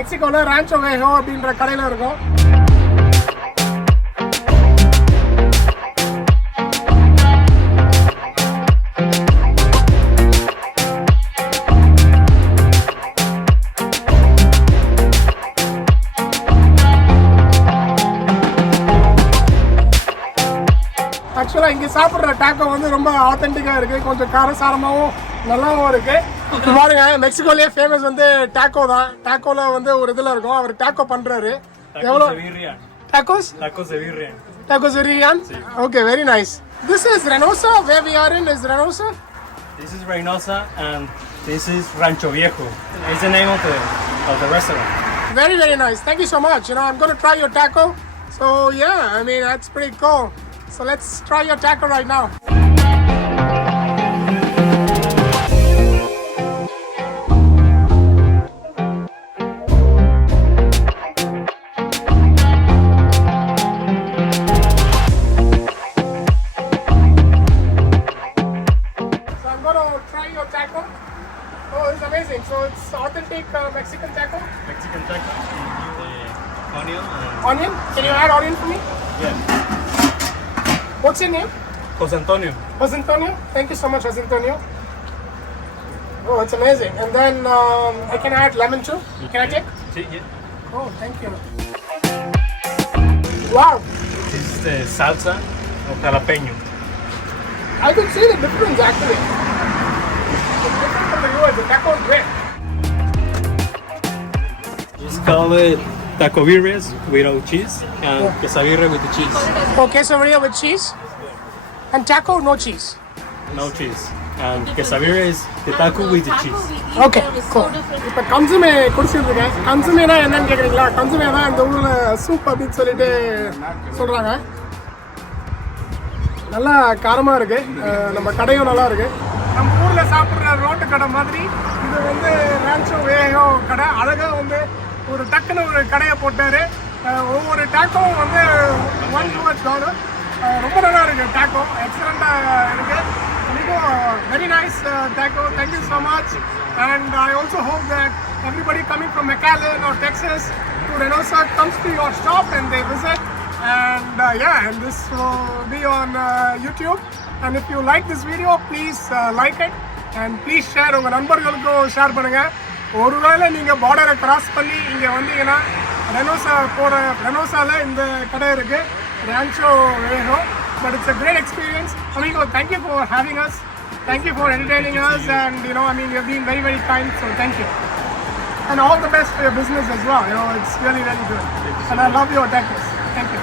மெக்சிகோல ரான்ச்சோ வேகோ அப்படின்ற கடையில் இருக்கும். ஆக்சுவலாக இங்கே சாப்பிட்ற டாக்கோ வந்து ரொம்ப ஆத்தென்டிக்காக இருக்குது, கொஞ்சம் காரசாரமாகவும் நல்லாவும் இருக்குது. பாருங்க, மெக்சிகோலேயே ஃபேமஸ் வந்து டாக்கோ தான். டாக்கோவில் வந்து ஒரு இதில் இருக்கும், அவர் டாக்கோ பண்ணுறாரு. எவ்வளோ tacos? Tacos Viridian? Okay, very nice. This is Reynosa, where we are in is Reynosa? This is Reynosa and this is Rancho Viejo. It's the name of the restaurant. Very, very nice. Thank you so much. You know, I'm going to try your taco. So yeah, I mean, that's pretty cool. So let's try your taco right now. So I'm going to try your taco. Oh, it's amazing. So it's authentic Mexican taco. Mexican taco. Onion. Onion? Can you add onion for me? Yeah. What's your name? Jose Antonio. Jose Antonio? Thank you so much, Jose Antonio. Oh, it's amazing. And then I can add lemon too. Can I take? Yeah. Oh, thank you. Wow. This is the salsa of jalapeno. I could see the difference actually. It's different from the US. The taco is great. Just call it taco birrias without cheese and quesadilla with the cheese. Oh, quesadilla with cheese? And taco, no cheese? No cheese. And quesadilla is the taco with the cheese. Okay, cool. இப்போ கன்சுமே குடிச்சிருக்கேன். கன்சுமேனா என்னன்னு கேட்குறீங்களா? கன்சுமே தான் இந்த ஊரில் சூப் அப்படின்னு சொல்லிட்டு சொல்கிறாங்க. நல்லா காரமாக இருக்குது. நம்ம கடையும் நல்லா இருக்குது. நம்ம ஊரில் சாப்பிட்ற ரோட்டு கடை மாதிரி இது வந்து ரான்ச்சோ வேகோ கடை. அழகாக வந்து ஒரு டக்குன்னு ஒரு கடையை போட்டார். ஒவ்வொரு டாக்கோவும் வந்து $1 ரொம்ப நல்லா இருக்குது. டாக்கோ எக்ஸலண்ட்டாக இருக்குது. Very nice taco. Thank you so much. And I also hope that everybody coming from McAllen or Texas to Reynosa comes to your shop and they visit. And yeah, and this will be on YouTube. And if you like this video, please like it and please share. உங்கள் நண்பர்களுக்கும் ஷேர் பண்ணுங்கள். ஒருவேளை நீங்கள் பார்டரை கிராஸ் பண்ணி இங்கே வந்தீங்கன்னா ரெனோசாவில் இந்த கடை இருக்குது, ரான்ச்சோ வேகோ. But it's a great experience. Amigo, thank you for having us. Thank you for entertaining us. And you know, I mean, you've been very, very kind. So thank you. And all the best for your business as well. You know, it's really, really good. And I love your tacos. Thank you.